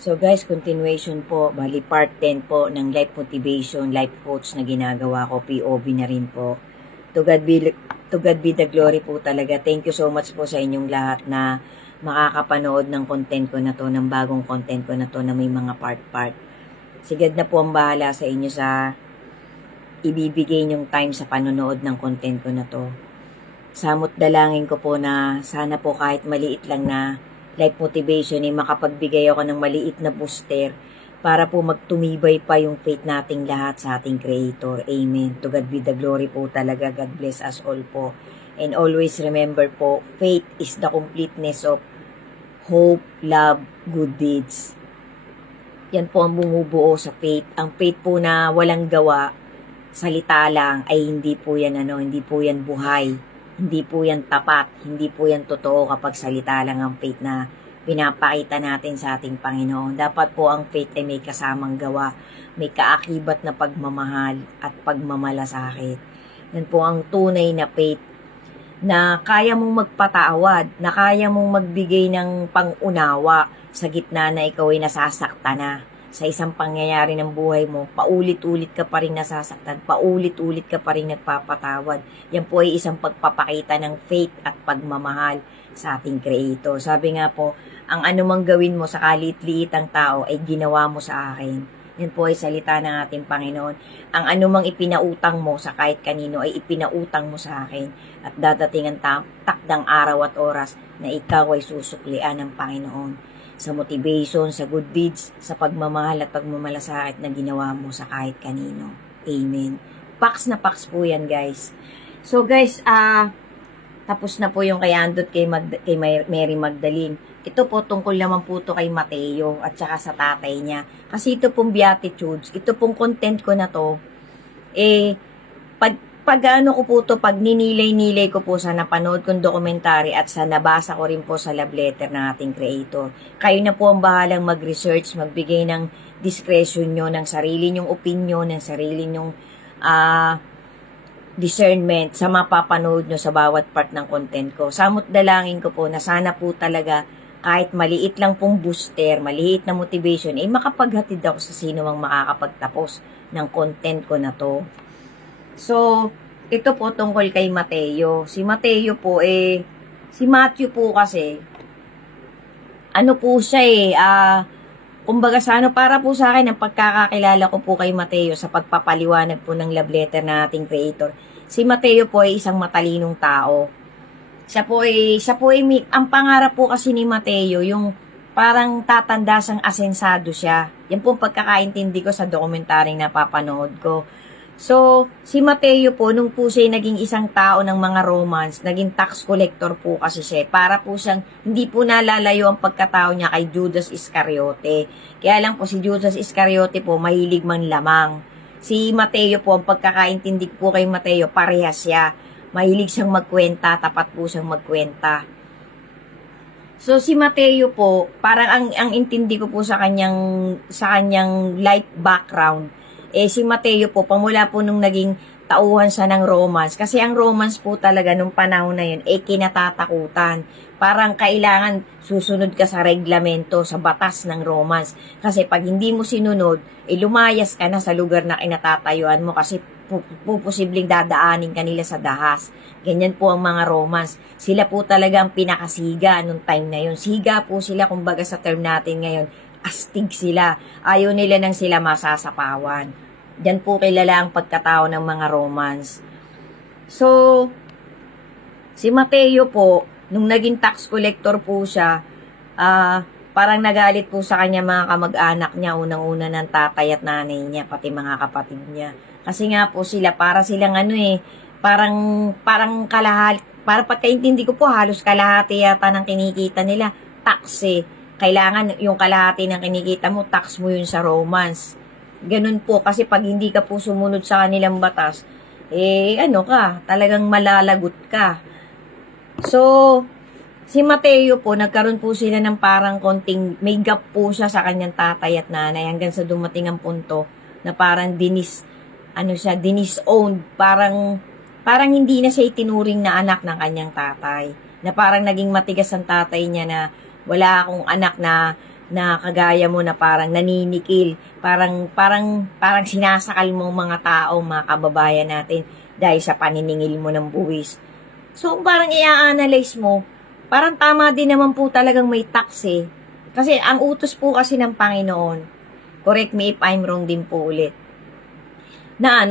So guys, continuation po, bali part 10 po ng life motivation, life coach na ginagawa ko, POV na rin po. To God be the glory po talaga. Thank you so much po sa inyong lahat na makakapanood ng content ko na to, ng bagong content ko na to na may mga part-part. Sigad na po ang bahala sa inyo sa ibibigay nyong time sa panonood ng content ko na to. Samot dalangin ko po na sana po kahit maliit lang na life motivation ay makapagbigay ako ng maliit na booster para po magtumibay pa yung faith nating lahat sa ating Creator. Amen. To God be the glory po talaga. God bless us all po. And always remember po, faith is the completeness of hope, love, good deeds. Yan po ang bumubuo sa faith. Ang faith po na walang gawa, salita lang, ay hindi po yan hindi po yan buhay. Hindi po yan tapat, hindi po yan totoo kapag salita lang ang faith na pinapakita natin sa ating Panginoon. Dapat po ang faith ay may kasamang gawa, may kaakibat na pagmamahal at pagmamalasakit. Yan po ang tunay na faith na kaya mong magpatawad, na kaya mong magbigay ng pangunawa sa gitna na ikaw ay nasasaktan na. Sa isang pangyayari ng buhay mo, paulit-ulit ka pa rin nasasaktan, paulit-ulit ka pa rin nagpapatawad. Yan po ay isang pagpapakita ng faith at pagmamahal sa ating Creator. Sabi nga po, ang anumang gawin mo sa kalit-liitang tao ay ginawa mo sa akin. Yan po ay salita ng ating Panginoon. Ang anumang ipinautang mo sa kahit kanino ay ipinautang mo sa akin. At dadating ang takdang araw at oras na ikaw ay susuklian ng Panginoon. Sa motivation, sa good deeds, sa pagmamahal at pagmamalasakit na ginawa mo sa kahit kanino. Amen. Paks na paks po yan, guys. So, guys, tapos na po yung kay Andot kay Mary Magdalene. Ito po, tungkol naman po to kay Mateo at saka sa tatay niya. Kasi ito pong Beatitudes, ito pong content ko na to, pag ano ko po to, pag ninilay-nilay ko po sa napanood kong dokumentary at sa nabasa ko rin po sa love letter ng ating Creator. Kayo na po ang bahalang mag-research, magbigay ng discretion nyo, ng sarili nyong opinion, ng sarili nyong discernment sa mapapanood nyo sa bawat part ng content ko. Samot dalangin ko po na sana po talaga kahit maliit lang pong booster, maliit na motivation, ay makapaghatid ako sa sino mang makakapagtapos ng content ko na to. So, ito po tungkol kay Mateo. Si Mateo po si Matthew po kasi, ano po siya kumbaga sa para po sa akin, ang pagkakakilala ko po kay Mateo sa pagpapaliwanag po ng love letter na ating Creator. Si Mateo po ay isang matalinong tao. Siya po ang pangarap po kasi ni Mateo, yung parang tatandasang asensado siya. Yan po ang pagkakaintindi ko sa dokumentaryong napapanood ko. So, si Mateo po, nung po siya naging isang tao ng mga Romans, naging tax collector po kasi siya. Para po siyang, hindi po nalalayo ang pagkatao niya kay Judas Iscariote. Kaya lang po si Judas Iscariote po, mahilig man lamang. Si Mateo po, ang pagkakaintindi po kay Mateo, parehas siya. Mahilig siyang magkwenta, tapat po siyang magkwenta. So, si Mateo po, parang ang intindi ko po sa kanyang life background, si Mateo po, pamula po nung naging tauhan siya ng Romans. Kasi ang Romans po talaga nung panahon na yun, kinatatakutan. Parang kailangan susunod ka sa reglamento, sa batas ng Romans. Kasi pag hindi mo sinunod, lumayas ka na sa lugar na kinatatayuan mo kasi posibleng dadaanin kanila sa dahas. Ganyan po ang mga Romans. Sila po talaga ang pinakasiga nung time na yun. Siga po sila, kumbaga sa term natin ngayon, astig sila. Ayaw nila nang sila masasapawan. Diyan po kilala ang pagkatao ng mga Romans. So, si Mateo po, nung naging tax collector po siya, parang nagalit po sa kanya mga kamag-anak niya, unang-una ng tatay at nanay niya, pati mga kapatid niya. Kasi nga po sila, para silang parang kalahati, para pagkaintindi ko po, halos kalahati yata ng kinikita nila, tax Kailangan yung kalahati ng kinikita mo, tax mo yun sa Romans. Ganun po, kasi pag hindi ka po sumunod sa kanilang batas, talagang malalagot ka. So, si Mateo po, nagkaroon po sila ng parang konting, may gap po siya sa kanyang tatay at nanay hanggang sa dumating ang punto na parang disowned, parang hindi na siya itinuring na anak ng kanyang tatay. Na parang naging matigas ang tatay niya na wala akong anak na na kagaya mo na parang naninikil, parang sinasakal mo mga tao, mga kababayan natin dahil sa paniningil mo ng buwis. So, kung parang i-analyze mo, parang tama din naman po talagang may tax eh. Kasi ang utos po kasi ng Panginoon, correct me if I'm wrong din po ulit, na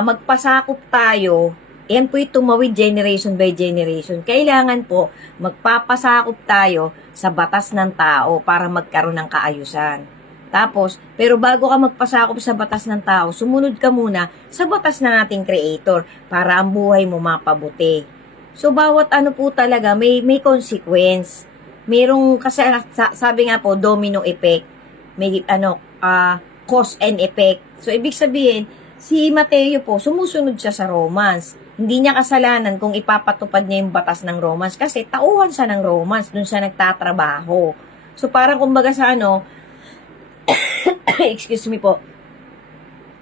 magpasakop tayo, yan po yung tumawid generation by generation. Kailangan po magpapasakop tayo sa batas ng tao para magkaroon ng kaayusan. Tapos, pero bago ka magpasakop sa batas ng tao, sumunod ka muna sa batas ng ating Creator para ang buhay mo mapabuti. So, bawat ano po talaga, may consequence. Merong, kasi sabi nga po, domino effect. May cause and effect. So, ibig sabihin, si Mateo po, sumusunod siya sa Romans. Hindi niya kasalanan kung ipapatupad niya yung batas ng Romans kasi tauhan siya ng Romans, dun siya nagtatrabaho. So, parang kumbaga sa excuse me po,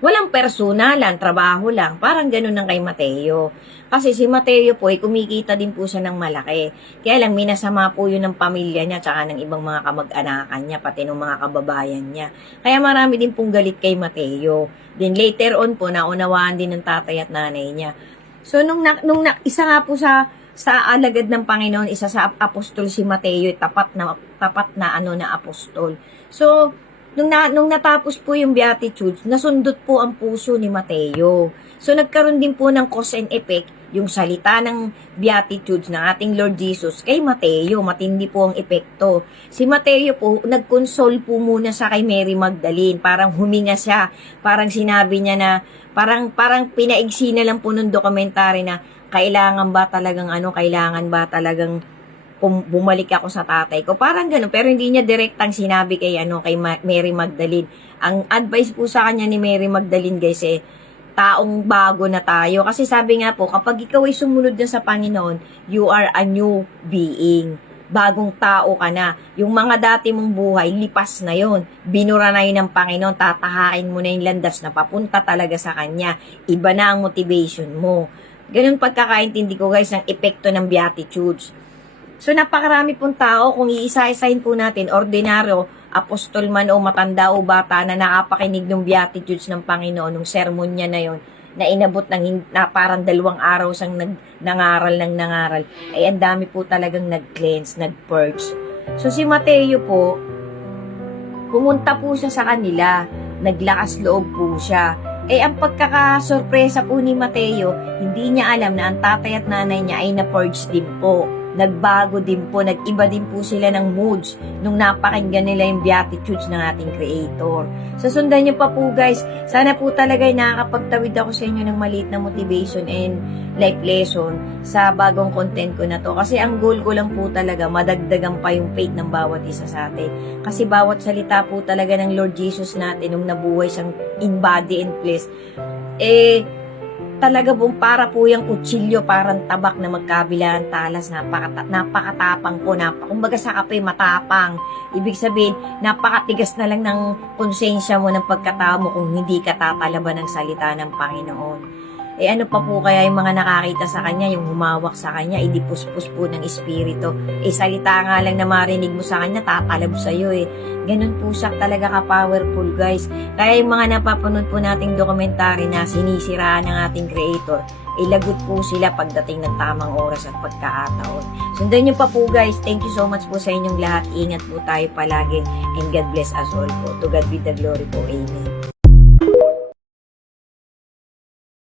walang personalan, trabaho lang. Parang ganun ng kay Mateo. Kasi si Mateo po, kumikita din po siya ng malaki. Kaya lang, minasama po yun ng pamilya niya, tsaka ng ibang mga kamag-anakan niya, pati ng mga kababayan niya. Kaya marami din pong galit kay Mateo. Then later on po, naunawaan din ng tatay at nanay niya. So, isa nga po sa alagad ng Panginoon, isa sa apostol si Mateo, tapat na apostol. So, nung natapos po yung Beatitudes, nasundot po ang puso ni Mateo. So, nagkaroon din po ng cause and effect yung salita ng Beatitudes ng ating Lord Jesus kay Mateo. Matindi po ang epekto. Si Mateo po, nag-console po muna sa kay Mary Magdalene. Parang huminga siya. Parang sinabi niya na, parang pinaigsi na lang po nung dokumentary na kailangan ba talagang bumalik ako sa tatay ko. Parang gano'n. Pero hindi niya direktang sinabi kay Mary Magdalene. Ang advice po sa kanya ni Mary Magdalene, guys, taong bago na tayo. Kasi sabi nga po, kapag ikaw ay sumunod na sa Panginoon, you are a new being. Bagong tao ka na. Yung mga dati mong buhay, lipas na yon. Binura na yun ng Panginoon. Tatahakin mo na yung landas na papunta talaga sa Kanya. Iba na ang motivation mo. Ganun pagkakaintindi ko, guys, ng epekto ng Beatitudes. So, napakarami pong tao, kung iisa-isahin po natin, ordinaryo, apostol man o matanda o bata na nakapakinig ng Beatitudes ng Panginoon, nung sermon niya na yon, na inabot na parang 2 araw sang nangaral, ay ang dami po talagang nag-cleanse, nag-purge. So, si Mateo po, pumunta po siya sa kanila, naglakas loob po siya. Ang pagkakasorpresa po ni Mateo, hindi niya alam na ang tatay at nanay niya ay na-purge din po. Nagbago din po, nag-iba din po sila ng moods nung napakinggan nila yung Beatitudes ng ating Creator. So, sundan niyo pa po, guys. Sana po talaga ay nakakapagtawid ako sa inyo ng maliit na motivation and life lesson sa bagong content ko na to. Kasi ang goal ko lang po talaga, madagdagan pa yung faith ng bawat isa sa atin. Kasi bawat salita po talaga ng Lord Jesus natin nung nabuhay siyang in body and flesh, talaga po para po yung kutsilyo, parang tabak na magkabilang talas, napakatapang po, kumbaga sa kape matapang. Ibig sabihin, napakatigas na lang ng konsensya mo ng pagkatao mo kung hindi ka tatalaban ng salita ng Panginoon. Ano pa po kaya yung mga nakakita sa kanya, yung humawak sa kanya, idipuspos po ng espiritu. Salita nga lang na marinig mo sa kanya, tatalab sa'yo Ganun po siya talaga ka-powerful, guys. Kaya yung mga napapanood po nating dokumentary na sinisiraan ng ating Creator, lagot po sila pagdating ng tamang oras at pagkakataon. Sundan nyo pa po, guys. Thank you so much po sa inyong lahat. Ingat po tayo palagi and God bless us all po. To God be the glory po. Amen.